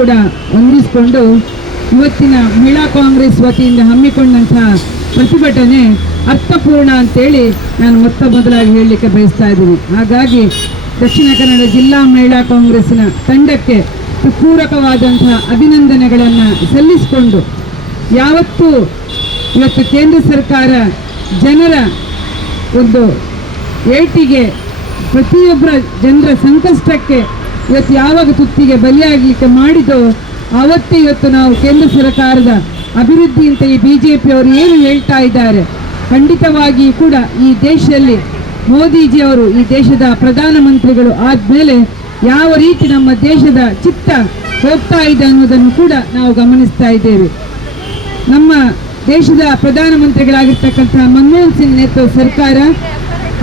ಕೂಡ ಹೊಂದಿಸಿಕೊಂಡು ಇವತ್ತಿನ ಮಹಿಳಾ ಕಾಂಗ್ರೆಸ್ ವತಿಯಿಂದ ಹಮ್ಮಿಕೊಂಡಂತಹ ಪ್ರತಿಭಟನೆ ಅರ್ಥಪೂರ್ಣ ಅಂತೇಳಿ ನಾನು ಮೊದಲಾಗಿ ಹೇಳಲಿಕ್ಕೆ ಬಯಸ್ತಾ ಇದ್ದೀನಿ. ಹಾಗಾಗಿ ದಕ್ಷಿಣ ಕನ್ನಡ ಜಿಲ್ಲಾ ಮಹಿಳಾ ಕಾಂಗ್ರೆಸ್ಸಿನ ತಂಡಕ್ಕೆ ಪೂರಕವಾದಂತಹ ಅಭಿನಂದನೆಗಳನ್ನು ಸಲ್ಲಿಸಿಕೊಂಡು, ಯಾವತ್ತೂ ಇವತ್ತು ಕೇಂದ್ರ ಸರ್ಕಾರ ಜನರ ಒಂದು ಏಟಿಗೆ, ಪ್ರತಿಯೊಬ್ಬರ ಜನರ ಸಂಕಷ್ಟಕ್ಕೆ ಇವತ್ತು ಯಾವಾಗ ತುತ್ತಿಗೆ ಬಲಿಯಾಗಲಿಕ್ಕೆ ಮಾಡಿದೋ ಆವತ್ತೇ ಇವತ್ತು ನಾವು ಕೇಂದ್ರ ಸರ್ಕಾರದ ಅಭಿವೃದ್ಧಿ ಅಂತ ಈ ಬಿಜೆಪಿಯವರು ಏನು ಹೇಳ್ತಾ ಇದ್ದಾರೆ, ಖಂಡಿತವಾಗಿ ಕೂಡ ಈ ದೇಶದಲ್ಲಿ ಮೋದಿಜಿಯವರು ಈ ದೇಶದ ಪ್ರಧಾನಮಂತ್ರಿಗಳು ಆದಮೇಲೆ ಯಾವ ರೀತಿ ನಮ್ಮ ದೇಶದ ಚಿತ್ತ ಹೋಗ್ತಾ ಇದೆ ಅನ್ನೋದನ್ನು ಕೂಡ ನಾವು ಗಮನಿಸ್ತಾ ಇದ್ದೇವೆ. ನಮ್ಮ ದೇಶದ ಪ್ರಧಾನಮಂತ್ರಿಗಳಾಗಿರ್ತಕ್ಕಂತಹ ಮನಮೋಹನ್ ಸಿಂಗ್ ನೇತೃತ್ವದ ಸರ್ಕಾರ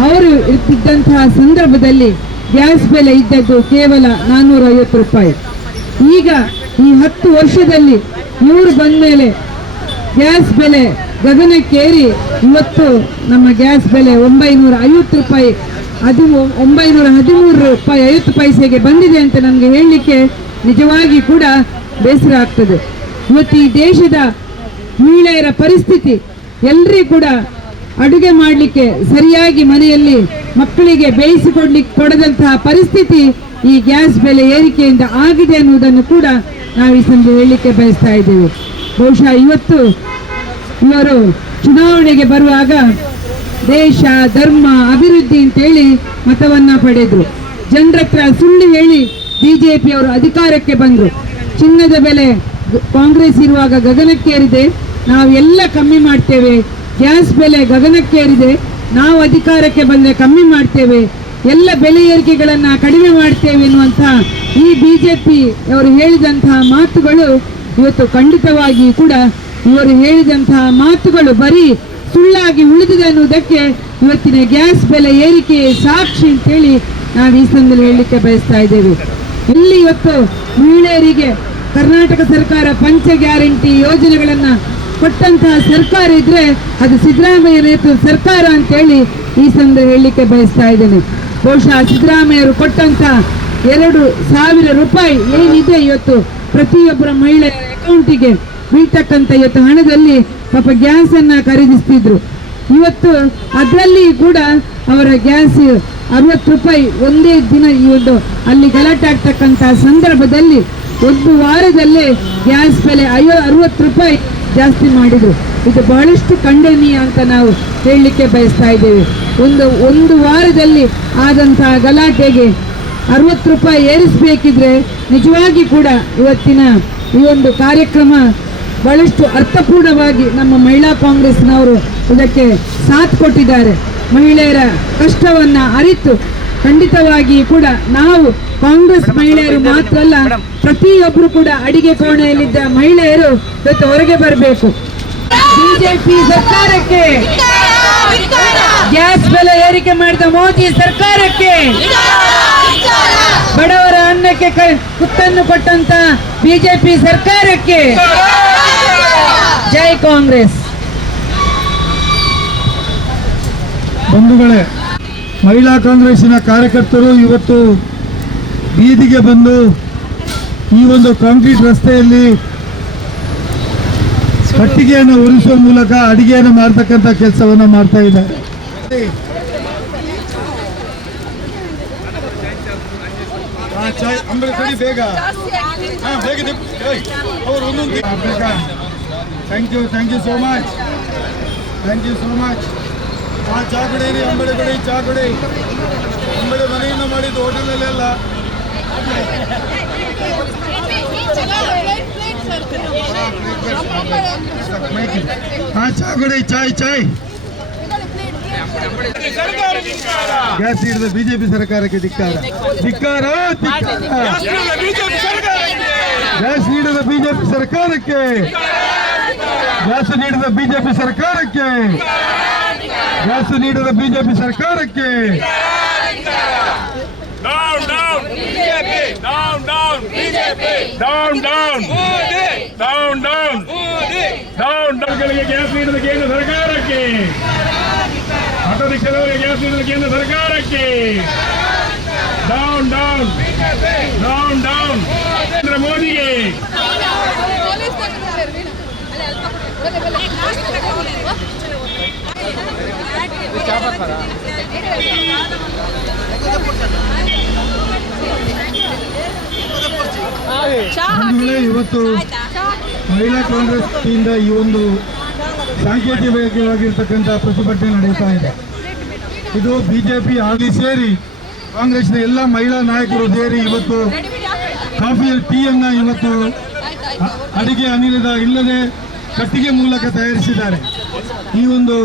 ಅವರು ಇರ್ತಿದ್ದಂತಹ ಸಂದರ್ಭದಲ್ಲಿ ಗ್ಯಾಸ್ ಬೆಲೆ ಇದ್ದದ್ದು ಕೇವಲ 450 ರೂಪಾಯಿ. ಈಗ ಈ 10 ವರ್ಷದಲ್ಲಿ ಇವರು ಬಂದ ಮೇಲೆ ಗ್ಯಾಸ್ ಬೆಲೆ ಗಗನಕ್ಕೇರಿ ಇವತ್ತು ನಮ್ಮ ಗ್ಯಾಸ್ ಬೆಲೆ 950 ರೂಪಾಯಿ, 913 ರೂಪಾಯಿ 50 ಪೈಸೆಗೆ ಬಂದಿದೆ ಅಂತ ನಮಗೆ ಹೇಳಲಿಕ್ಕೆ ನಿಜವಾಗಿ ಕೂಡ ಬೇಸರ ಆಗ್ತದೆ. ಇವತ್ತು ಈ ದೇಶದ ಮಹಿಳೆಯರ ಪರಿಸ್ಥಿತಿ, ಎಲ್ಲರೂ ಕೂಡ ಅಡುಗೆ ಮಾಡಲಿಕ್ಕೆ ಸರಿಯಾಗಿ ಮನೆಯಲ್ಲಿ ಮಕ್ಕಳಿಗೆ ಕೊಡದಂತಹ ಪರಿಸ್ಥಿತಿ ಈ ಗ್ಯಾಸ್ ಬೆಲೆ ಏರಿಕೆಯಿಂದ ಆಗಿದೆ ಅನ್ನುವುದನ್ನು ಕೂಡ ನಾವು ಈ ಸಂದರ್ಭ ಹೇಳಲಿಕ್ಕೆ ಬಯಸ್ತಾ ಇದ್ದೇವೆ. ಬಹುಶಃ ಇವತ್ತು ಇವರು ಚುನಾವಣೆಗೆ ಬರುವಾಗ ದೇಶ, ಧರ್ಮ, ಅಭಿವೃದ್ಧಿ ಅಂತೇಳಿ ಮತವನ್ನ ಪಡೆದ್ರು. ಜನರ ಹತ್ರ ಸುಳ್ಳು ಹೇಳಿ ಬಿಜೆಪಿಯವರು ಅಧಿಕಾರಕ್ಕೆ ಬಂದರು. ಚಿನ್ನದ ಬೆಲೆ ಕಾಂಗ್ರೆಸ್ ಇರುವಾಗ ಗಗನಕ್ಕೇರಿದೆ, ನಾವು ಎಲ್ಲ ಕಮ್ಮಿ ಮಾಡ್ತೇವೆ. ಗ್ಯಾಸ್ ಬೆಲೆ ಗಗನಕ್ಕೇರಿದೆ, ನಾವು ಅಧಿಕಾರಕ್ಕೆ ಬಂದರೆ ಕಮ್ಮಿ ಮಾಡ್ತೇವೆ, ಎಲ್ಲ ಬೆಲೆ ಏರಿಕೆಗಳನ್ನು ಕಡಿಮೆ ಮಾಡ್ತೇವೆ ಎನ್ನುವಂಥ ಈ ಬಿಜೆಪಿ ಅವರು ಹೇಳಿದಂತಹ ಮಾತುಗಳು ಇವತ್ತು ಖಂಡಿತವಾಗಿ ಕೂಡ ಇವರು ಹೇಳಿದಂತಹ ಮಾತುಗಳು ಬರೀ ಸುಳ್ಳಾಗಿ ಉಳಿದಿದೆ ಅನ್ನುವುದಕ್ಕೆ ಇವತ್ತಿನ ಗ್ಯಾಸ್ ಬೆಲೆ ಏರಿಕೆ ಸಾಕ್ಷಿ ಅಂತೇಳಿ ನಾವು ಈ ಸಂದರ್ಭದಲ್ಲಿ ಹೇಳಲಿಕ್ಕೆ ಬಯಸ್ತಾ ಇದ್ದೇವೆ. ಇಲ್ಲಿ ಇವತ್ತು ಮಹಿಳೆಯರಿಗೆ ಕರ್ನಾಟಕ ಸರ್ಕಾರ ಪಂಚ ಗ್ಯಾರಂಟಿ ಯೋಜನೆಗಳನ್ನು ಕೊಟ್ಟಂತಹ ಸರ್ಕಾರ ಇದ್ರೆ ಅದು ಸಿದ್ದರಾಮಯ್ಯ ನೇತೃತ್ವದ ಸರ್ಕಾರ ಅಂತೇಳಿ ಈ ಸಂದರ್ಭ ಹೇಳಲಿಕ್ಕೆ ಬಯಸ್ತಾ ಇದ್ದೇನೆ. ಬಹುಶಃ ಸಿದ್ದರಾಮಯ್ಯರು ಕೊಟ್ಟಂತಹ 2,000 ರೂಪಾಯಿ ಏನಿದೆ ಇವತ್ತು ಪ್ರತಿಯೊಬ್ಬರ ಮಹಿಳೆಯರ ಅಕೌಂಟಿಗೆ ಬೀಳ್ತಕ್ಕಂಥ ಇವತ್ತು ಹಣದಲ್ಲಿ ಪಾಪ ಗ್ಯಾಸ್ ಅನ್ನ ಖರೀದಿಸ್ತಿದ್ರು. ಇವತ್ತು ಅದರಲ್ಲಿ ಕೂಡ ಅವರ ಗ್ಯಾಸ್ 60 ರೂಪಾಯಿ ಒಂದೇ ದಿನ ಈ ಒಂದು ಅಲ್ಲಿ ಗಲಾಟೆ ಆಗ್ತಕ್ಕಂತಹ ಸಂದರ್ಭದಲ್ಲಿ ಒಂದು ವಾರದಲ್ಲೇ ಗ್ಯಾಸ್ ಬೆಲೆ 60 ರೂಪಾಯಿ ಜಾಸ್ತಿ ಮಾಡಿದ್ರು. ಇದು ಬಹಳಷ್ಟು ಖಂಡನೀಯ ಅಂತ ನಾವು ಹೇಳಲಿಕ್ಕೆ ಬಯಸ್ತಾ ಇದ್ದೇವೆ. ಒಂದು ವಾರದಲ್ಲಿ ಆದಂತಹ ಗಲಾಟೆಗೆ 60 ರೂಪಾಯಿ ಏರಿಸಬೇಕಿದ್ರೆ ನಿಜವಾಗಿ ಕೂಡ ಇವತ್ತಿನ ಈ ಒಂದು ಕಾರ್ಯಕ್ರಮ ಬಹಳಷ್ಟು ಅರ್ಥಪೂರ್ಣವಾಗಿ ನಮ್ಮ ಮಹಿಳಾ ಕಾಂಗ್ರೆಸ್ನವರು ಇದಕ್ಕೆ ಸಾಥ್ ಕೊಟ್ಟಿದ್ದಾರೆ. ಮಹಿಳೆಯರ ಕಷ್ಟವನ್ನ ಅರಿತು ಖಂಡಿತವಾಗಿ ಕೂಡ ನಾವು ಕಾಂಗ್ರೆಸ್ ಮಹಿಳೆಯರು ಮಾತ್ರ ಅಲ್ಲ, ಪ್ರತಿಯೊಬ್ಬರು ಕೂಡ ಅಡಿಗೆ ಕೋಣೆಯಲ್ಲಿದ್ದ ಮಹಿಳೆಯರು ಇವತ್ತು ಹೊರಗೆ ಬರಬೇಕು. ಬಿಜೆಪಿ ಸರ್ಕಾರಕ್ಕೆ, ಗ್ಯಾಸ್ ಬೆಲೆ ಏರಿಕೆ ಮಾಡಿದ ಮೋದಿ ಸರ್ಕಾರಕ್ಕೆ, ಬಡವರ ಅನ್ನಕ್ಕೆ ಕುತ್ತನ್ನು ಕೊಟ್ಟಂತ ಬಿಜೆಪಿ ಸರ್ಕಾರಕ್ಕೆ ಜೈ ಕಾಂಗ್ರೆಸ್. ಬಂಧುಗಳೇ, ಮಹಿಳಾ ಕಾಂಗ್ರೆಸ್ಸಿನ ಕಾರ್ಯಕರ್ತರು ಇವತ್ತು ಬೀದಿಗೆ ಬಂದು ಈ ಒಂದು ಕಾಂಕ್ರೀಟ್ ರಸ್ತೆಯಲ್ಲಿ ಕಟ್ಟಿಗೆಯನ್ನು ಉರಿಸುವ ಮೂಲಕ ಅಡಿಗೆಯನ್ನು ಮಾಡ್ತಕ್ಕಂಥ ಕೆಲಸವನ್ನು ಮಾಡ್ತಾ ಇದ್ದಾರೆ. Thank you so much. ಚಾ ಕುಡೀರಿ, ಅಂಬಡೆ ಕುಡಿ, ಚಾ ಕುಡಿ. ಅಂಬಡೆ ಮನೆಯಿಂದ ಮಾಡಿದ್ದು, ಹೋಟೆಲಲ್ಲೆಲ್ಲ. ಚಾ ಕುಡಿ, ಚಾಯ್. ಗ್ಯಾಸ್ ನೀಡಿದ ಬಿಜೆಪಿ ಸರ್ಕಾರಕ್ಕೆ ಧಿಕ್ಕಾರ. ಗ್ಯಾಸ್ ನೀಡಿದ ಬಿಜೆಪಿ ಸರ್ಕಾರಕ್ಕೆ, ಗ್ಯಾಸ್ ನೀಡಿದ ಬಿಜೆಪಿ ಸರ್ಕಾರಕ್ಕೆ, ಗ್ಯಾಸ್ ನೀಡಿದ ಬಿಜೆಪಿ ಸರ್ಕಾರಕ್ಕೆ. Down, down, BJP. Down, down, BJP. Down, down, Modi. Down, down, Modi. Down, down. ಗಳಿಗೆ ಗ್ಯಾಸ್ ನೀಡಿದ ಕೇಂದ್ರ ಸರ್ಕಾರಕ್ಕೆ, ಆಟೋ ರಿಕ್ಷಾದವರಿಗೆ ಗ್ಯಾಸ್ ನೀಡಿದ ಕೇಂದ್ರ ಸರ್ಕಾರಕ್ಕೆ. Down, down, BJP. Down, down. Narendra ಮೋದಿಗೆ ಇವತ್ತು ಮಹಿಳಾ ಕಾಂಗ್ರೆಸ್ ಇಂದ ಈ ಒಂದು ಸಾಂಕೇತಿಕವಾಗಿರ್ತಕ್ಕಂಥ ಪ್ರತಿಭಟನೆ ನಡೆಯುತ್ತಾ ಇದೆ. ಇದು ಬಿಜೆಪಿ ಆಗಲಿ ಸೇರಿ ಕಾಂಗ್ರೆಸ್ನ ಎಲ್ಲ ಮಹಿಳಾ ನಾಯಕರು ಸೇರಿ ಇವತ್ತು ಕಾಫಿ ಟೀಯನ್ನ ಇವತ್ತು ಅಡಿಗೆ ಅನಿಲದ ಇಲ್ಲದೆ ಕಟ್ಟಿಗೆ ಮೂಲಕ ತಯಾರಿಸಿದ್ದಾರೆ. ಈ ಒಂದು